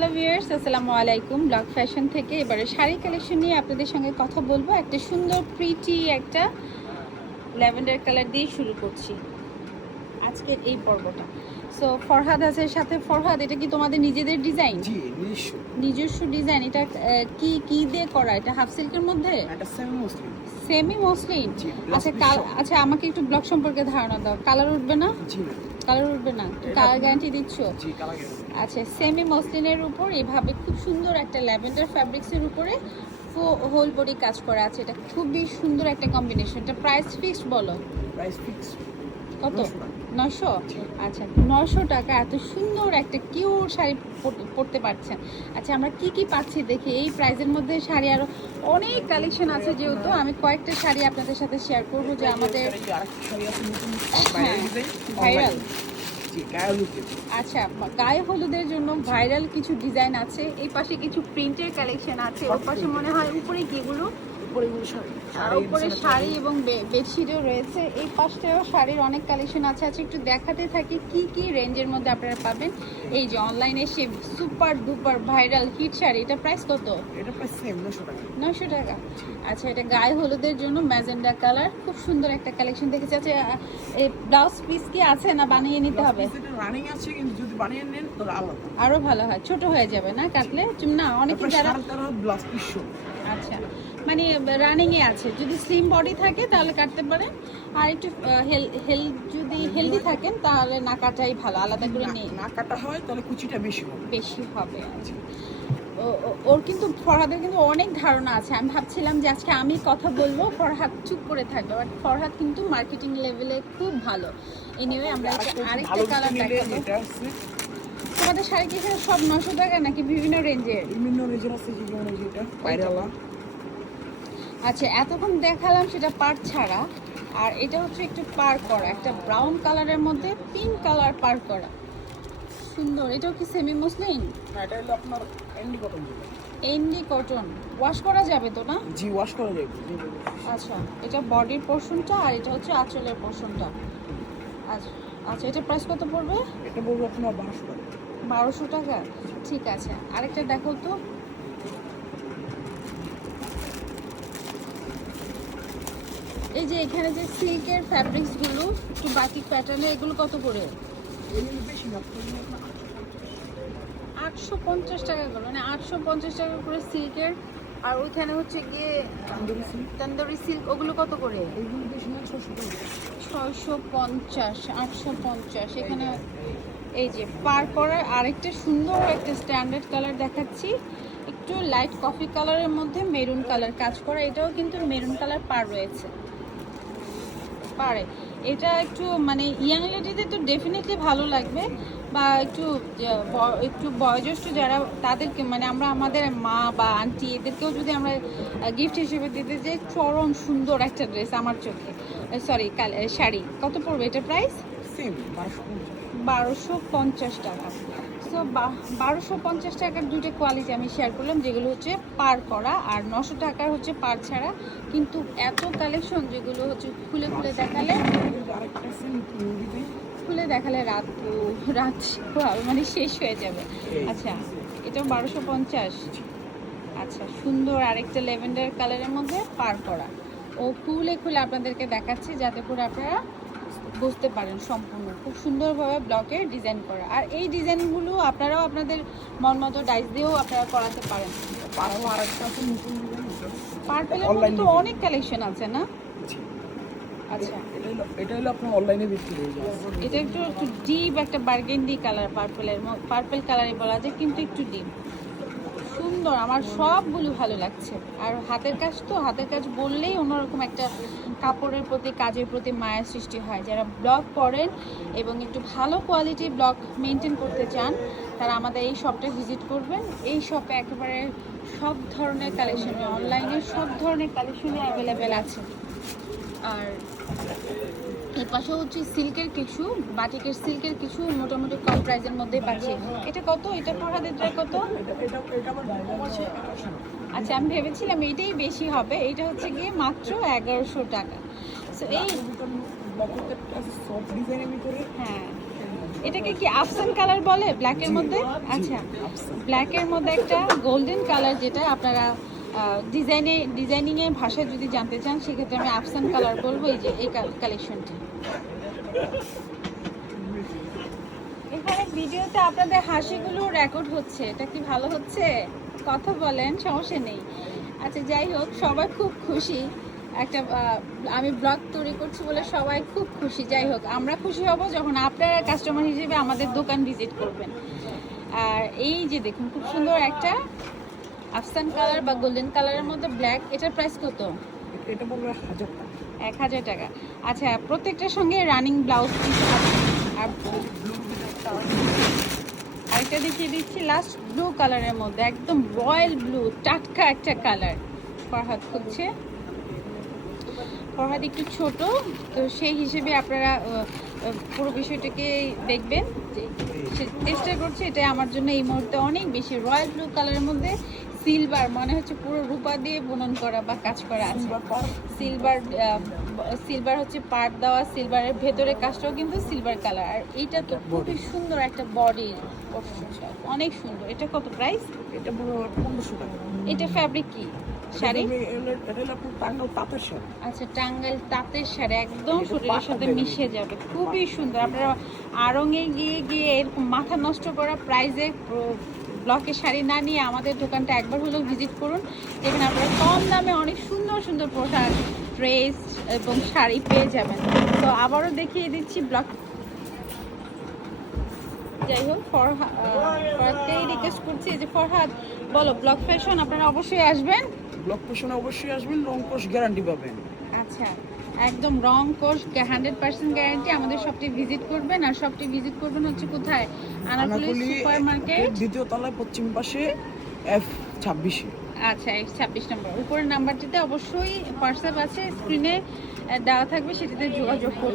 Hello viewers, আসসালামু আলাইকুম। Blog fashion থেকে এবারে শাড়ি কালেকশন নিয়ে আপনাদের সঙ্গে কথা বলবো। একটা সুন্দর প্রিটি একটা ল্যাভেন্ডার কালার দিয়ে শুরু করছি আজকের এই পর্বটা। সো ফরহাদ আছে সাথে। ফরহাদ, এটা কি তোমাদের নিজেদের ডিজাইন? জি, নিজস্ব। নিজস্ব ডিজাইন। এটা কি কি দিয়ে করা? এটা হাফ সিল্কের মধ্যে? এটা সেমি মসলিন। Semi muslin. জি, আচ্ছা আচ্ছা, আমাকে একটু ব্লগ সম্পর্কে ধারণা দাও। কালার উঠবে না? জি না। কালার উঠবে না? কালার গ্যারান্টি দিচ্ছ? জি, কালার গ্যারান্টি। আচ্ছা, সেমি মসলিনের উপর এভাবে খুব সুন্দর একটা ল্যাভেন্ডার ফ্যাব্রিক্সের উপরে হোল বডি কাজ করা আছে। এটা খুবই সুন্দর একটা কম্বিনেশন। এটা প্রাইস ফিক্সড বলো? প্রাইস ফিক্স কত? 900 900? আচ্ছা, 900 টাকা এত সুন্দর একটা কিউট শাড়ি পরতে পারছেন। আচ্ছা, আমরা কি কি পাচ্ছি দেখি। এই প্রাইসের মধ্যে শাড়ি আরো অনেক কালেকশন আছে, যেহেতু আমি কয়েকটা শাড়ি আপনাদের সাথে শেয়ার করবো যে আমাদের আরেকটা শাড়ি আছে নতুন ভাইরাল। জি, গায়ে হলুদ। আচ্ছা, গায়ে হলুদের জন্য ভাইরাল কিছু ডিজাইন আছে। এই পাশে কিছু প্রিন্টের কালেকশন আছে। ওর পাশে মনে হয় উপরে কিগুলো, উপরে এগুলো শাড়ি। উপরে শাড়ি এবং বেডশিটও রয়েছে। এই পাশটাও শাড়ির অনেক কালেকশন আছে। আচ্ছা, একটু দেখাতে থাকি কি কি রেঞ্জের মধ্যে আপনারা পাবেন। এই যে অনলাইনে সে super duper viral hit sari, এটা প্রাইস কত? এটা প্রাইস সেম 900 টাকা। 900 টাকা। আচ্ছা, এটা গায়ে হলুদের জন্য ম্যাজেন্ডা কালার, খুব সুন্দর একটা কালেকশন দেখেছি। আচ্ছা, এই ব্লাউজ পিস কি আছে না বানিয়ে নিতে হবে? এটা রানিং আছে, কিন্তু যদি বানিয়ে নেন তাহলে আলাদা। আরো ভালো হয়, ছোট হয়ে যাবে না কাটলে? না, অনেকে যারা তারা ব্লাউজ পিস শো। আচ্ছা, মানে রানিং এ আছে, যদি স্লিম বডি থাকে তাহলে কাটতে পারেন। আর একটু যদি হেলদি থাকেন তাহলে না কাটাই ভালো, আলাদা করে নিয়ে না কাটা হয় তাহলে কুচিটা বেশি হবে। বেশি হবে। আচ্ছা, ওর কিন্তু ফরহাদের কিন্তু অনেক ধারণা আছে। আমি ভাবছিলাম যে আজকে আমি কথা বলবো, ফরহাদ চুপ করে থাকবে, বাট ফরহাদ কিন্তু মার্কেটিং লেভেলে খুব ভালো। এনিওয়ে, আমরা আরেকটা কালার দেখাবো। এটা আছে তোমাদের শাড়ি কি এখানে সব 900 টাকা নাকি বিভিন্ন রেঞ্জের? বিভিন্ন রেঞ্জের আছে, যেমন এই যেটা পায়রালা। আচ্ছা, এতক্ষণ দেখালাম সেটা পার ছাড়া, আর এটা হচ্ছে একটু পার করা, একটা ব্রাউন কালারের মধ্যে পিঙ্ক কালার পার করা, সুন্দর। এটাও কি সেমি মসলিন? এটা হলো আপনার এন্ডি কটন। MD cotton. ওয়াশ করা যাবে তো না? জি, ওয়াশ করা যাবে। আচ্ছা, এটা বডির পোর্শনটা আর এটা হচ্ছে আঁচলের পোর্শনটা। আচ্ছা আচ্ছা, এটা প্রাইস কত পড়বে? এটা বলবো আপনার 1200 টাকা। 1200 টাকা। ঠিক আছে, আরেকটা দেখো তো। এই যে এখানে যে সিল্কের ফ্যাব্রিক্সগুলো একটু বাটিক প্যাটার্নে, এগুলো কত করে? এগুলো বেশি না, 850 টাকা করে, মানে 850 টাকা করে সিল্কের। আর ওইখানে হচ্ছে গিয়ে চান্দরি সিল্ক। তন্দুরি সিল্ক, ওগুলো কত করে? এগুলো বেশি না, 600 টাকা। 650, 850। এখানে এই যে পার করার আরেকটা সুন্দর একটা স্ট্যান্ডার্ড কালার দেখাচ্ছি, একটু লাইট কফি কালারের মধ্যে মেরুন কালার কাজ করা। এটাও কিন্তু মেরুন কালার পার রয়েছে পারে। এটা একটু মানে ইয়াং লেডিদের তো ডেফিনেটলি ভালো লাগবে, বা একটু বয়োজ্যেষ্ঠ যারা, তাদেরকে মানে আমরা আমাদের মা বা আন্টি এদেরকেও যদি আমরা গিফট হিসেবে দিতে যাই, চরম সুন্দর একটা ড্রেস আমার চোখে। সরি, শাড়ি কত পড়বে এটা প্রাইস? সেম 1250 টাকা। সো 1250 টাকার দুটো কোয়ালিটি আমি শেয়ার করলাম, যেগুলো হচ্ছে পার করা, আর 900 টাকার হচ্ছে পার ছাড়া। কিন্তু এত কালেকশন যেগুলো হচ্ছে খুলে খুলে দেখালে আরেকটা সেম খুলে দেখালে রাত মানে শেষ হয়ে যাবে। আচ্ছা, এটাও 1250। আচ্ছা, সুন্দর আরেকটা ল্যাভেন্ডার কালারের মধ্যে পার করা। ও খুলে খুলে আপনাদেরকে দেখাচ্ছি যাতে করে আপনারা বুঝতে পারেন সম্পূর্ণ। খুব সুন্দরভাবে ব্লকে ডিজাইন করা, আর এই ডিজাইনগুলো আপনারাও আপনাদের মন মতো ডাইস দিয়েও আপনারা করাতে পারেন। পার্পেলের মধ্যে তো অনেক কালেকশন আছে না? আচ্ছা, এটা হলো আপনার অনলাইনে বিক্রি হয়ে যায়। এটা একটু ডিপ একটা বার্গেন্ডি কালার, পার্পেল কালারই বলা যায়, কিন্তু একটু ডিপ সুন্দর। আমার সবগুলো ভালো লাগছে। আর হাতের কাজ তো, হাতের কাজ বললেই অন্যরকম একটা কাপড়ের প্রতি, কাজের প্রতি মায়ার সৃষ্টি হয়। যারা ব্লগ করেন এবং একটু ভালো কোয়ালিটির ব্লগ মেনটেন করতে চান, তারা আমাদের এই শপটা ভিজিট করবেন। এই শপে একেবারে সব ধরনের কালেকশন, অনলাইনে সব ধরনের কালেকশনই অ্যাভেলেবেল আছে। আর এর পাশে হচ্ছে সিল্কের কিছু, বাটিকের সিল্কের কিছু মোটামুটি কম প্রাইসের মধ্যে পাচ্ছি। এটা কত? এটা ফরহাদের কত? আচ্ছা, আমি ভেবেছিলাম এইটাই বেশি হবে। এটা হচ্ছে গিয়ে মাত্র 1100 টাকা। সো এই হ্যাঁ, এটাকে কি আফসান কালার বলে ব্ল্যাকের মধ্যে? আচ্ছা, ব্ল্যাকের মধ্যে একটা গোল্ডেন কালার, যেটা আপনারা ডিজাইনিংয়ের ভাষায় যদি জানতে চান সেক্ষেত্রে আমি আফসান কালার বলবো। এই যে এই কালেকশনটি। এখানে ভিডিওতে আপনাদের হাসিগুলো রেকর্ড হচ্ছে, এটা কি ভালো হচ্ছে? কথা বলেন, সমস্যা নেই। আচ্ছা, যাই হোক, সবাই খুব খুশি। একটা আমি ব্লগ তৈরি করছি বলে সবাই খুব খুশি। যাই হোক, আমরা খুশি হব যখন আপনারা কাস্টমার হিসেবে আমাদের দোকান ভিজিট করবেন। আর এই যে দেখুন, খুব সুন্দর একটা আফসান কালার বা গোল্ডেন কালারের মধ্যে ব্ল্যাক। এটার প্রাইস কত? এটা বলবো 1000 টাকা। 1000 টাকা। আচ্ছা, প্রত্যেকটার সঙ্গে রানিং ব্লাউজ পিস আছে। আর আরেকটা দেখিয়ে দিচ্ছি, লাস্ট ব্লু কালারের মধ্যে, একদম রয়্যাল ব্লু, টাটকা একটা কালার। ফরহাদ খুঁজছে, ফরহাদ একটু ছোট, তো সেই হিসেবে আপনারা পুরো বিষয়টাকে দেখবেন। চেষ্টা করছি, এটা আমার জন্য এই মুহূর্তে অনেক বেশি। রয়্যাল ব্লু কালারের মধ্যে সিলভার, মনে হচ্ছে পুরো রূপা দিয়ে বুনন করা বা কাজ করা আছে। সিলভার হচ্ছে পাড় দেওয়া, সিলভারের ভেতরে কাজটাও কিন্তু সিলভার কালার। আর এইটা তো খুবই সুন্দর একটা বডি, অনেক সুন্দর। এটা কত প্রাইস? এটা বলবো 1500 টাকা। এটা ফ্যাব্রিক কি শাড়ি? এটা হলো আপনার টাঙ্গাইল তাঁতের শাড়ি। আচ্ছা, টাঙ্গাইল তাঁতের শাড়ি, একদম শরীরের সাথে মিশে যাবে, খুবই সুন্দর। আপনারা আড়ঙে গিয়ে এরকম মাথা নষ্ট করা প্রাইজে ব্লকে শাড়ি না নিয়ে আমাদের দোকানটা একবার হলেও ভিজিট করুন। যেখানে আপনারা কম দামে অনেক সুন্দর সুন্দর পোশাক, ড্রেস এবং শাড়ি পেয়ে যাবেন। তো আবারও দেখিয়ে দিচ্ছি ব্লক। যাই হোক, ফরহাদকেই রিকোয়েস্ট করছি যে ফরহাদ বলো, ব্লক ফ্যাশন আপনারা অবশ্যই আসবেন। ব্লক ফ্যাশনে অবশ্যই আসবেন, রং কোশ গ্যারান্টি পাবেন। আচ্ছা, একদম রং কোশ 100% গ্যারান্টি। আমাদের শপটি ভিজিট করবেন। আর শপটি ভিজিট করবেন হচ্ছে কোথায়? আনারকলি সুপার মার্কেট, দ্বিতীয় তলায় পশ্চিম পাশে F26। আচ্ছা, 26 নম্বর। উপরের নাম্বারটিতে অবশ্যই হোয়াটসঅ্যাপ আছে, স্ক্রিনে দেওয়া থাকবে, সেটিতে যোগাযোগ করবেন।